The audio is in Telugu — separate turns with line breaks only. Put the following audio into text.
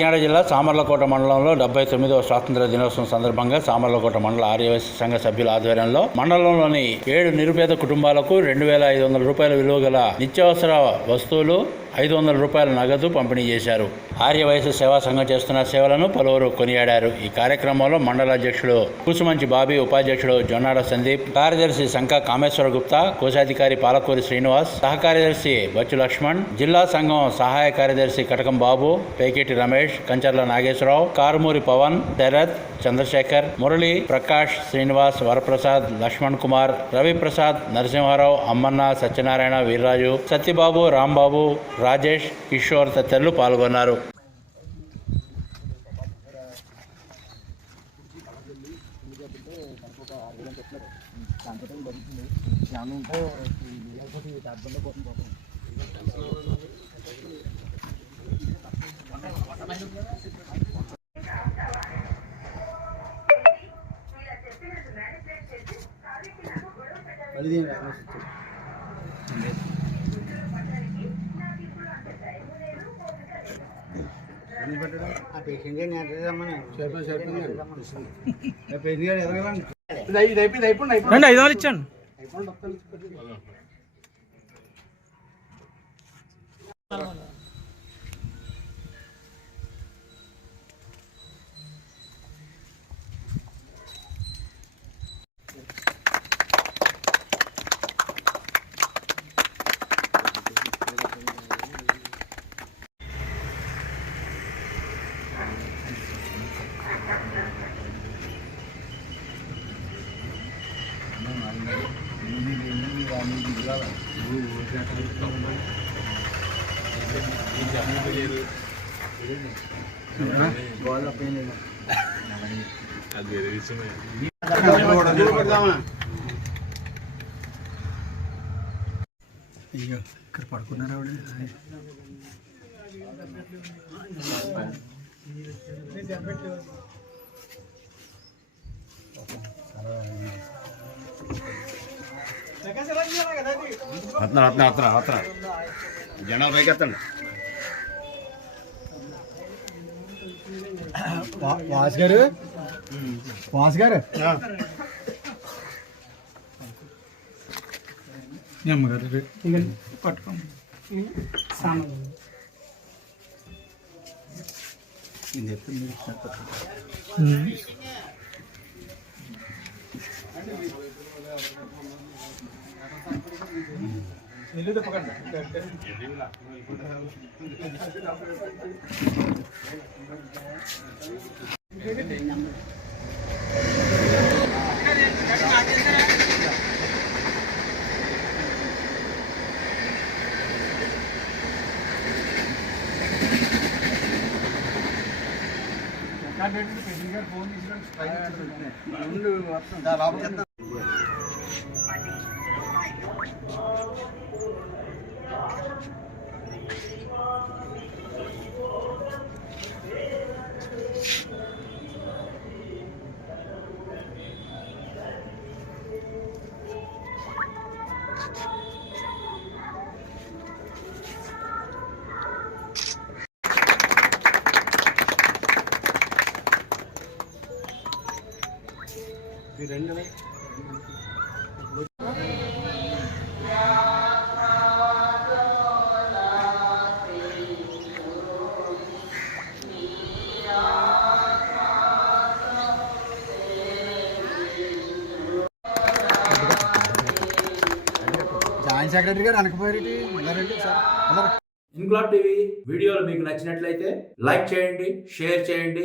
కాకినాడ జిల్లా సామర్లకోట మండలంలో డెబ్బై తొమ్మిదవ స్వాతంత్ర దినోత్సవం సందర్భంగా సామర్లకోట మండల ఆర్యవైశ్య సంఘ సభ్యుల ఆధ్వర్యంలో మండలంలోని ఏడు నిరుపేద కుటుంబాలకు రెండు వేల ఐదు వందల రూపాయల విలువ గల నిత్యావసర వస్తువులు ఐదు వందల రూపాయల నగదు పంపిణీ చేశారు. ఆర్యవయసు సేవా సంఘం చేస్తున్న సేవలను పలువురు కొనియాడారు. ఈ కార్యక్రమంలో మండల అధ్యక్షుడు కూసుమంచి బాబీ ఉపాధ్యక్షుడు జొన్నాడ సందీప్ కార్యదర్శి శంఖ కామేశ్వర గుప్తా కోశాధికారి పాలకూరి శ్రీనివాస్ సహకార్యదర్శి బచ్చు లక్ష్మణ్ జిల్లా సంఘం సహాయ కార్యదర్శి కటకం బాబు పేకేటి రమేష్ కంచర్ల నాగేశ్వరరావు కారుమూరి పవన్ శరత్ చంద్రశేఖర్ మురళి ప్రకాష్ శ్రీనివాస్ వరప్రసాద్ లక్ష్మణ్ కుమార్ రవిప్రసాద్ నరసింహారావు అమ్మన్న సత్యనారాయణ వీర్రాజు సత్యబాబు రాంబాబు రాజేష్ కిషోర్ తదితరులు పాల్గొన్నారు.
ఆ పేషెంట్ గారిని ఎంత రమ్మని
సరిపోయింది
ఐదు వందలు ఇచ్చాను అయ్యో ఇక్కడ పడుకున్నారు ఆవిడ
అత్తనా అత్తనా అత్తనా అత్తనా జనాలు పైకి ఎత్తండి
వాస్ గారు వాస్ గారు
మీ అమ్మగారు పట్టుకోండి
नीलू तो पकड़ phone phone Ram joint secretary గారు అనకపోయారు సార్. అందరూ
టీవీ వీడియోలు మీకు నచ్చినట్లయితే లైక్ చేయండి షేర్ చేయండి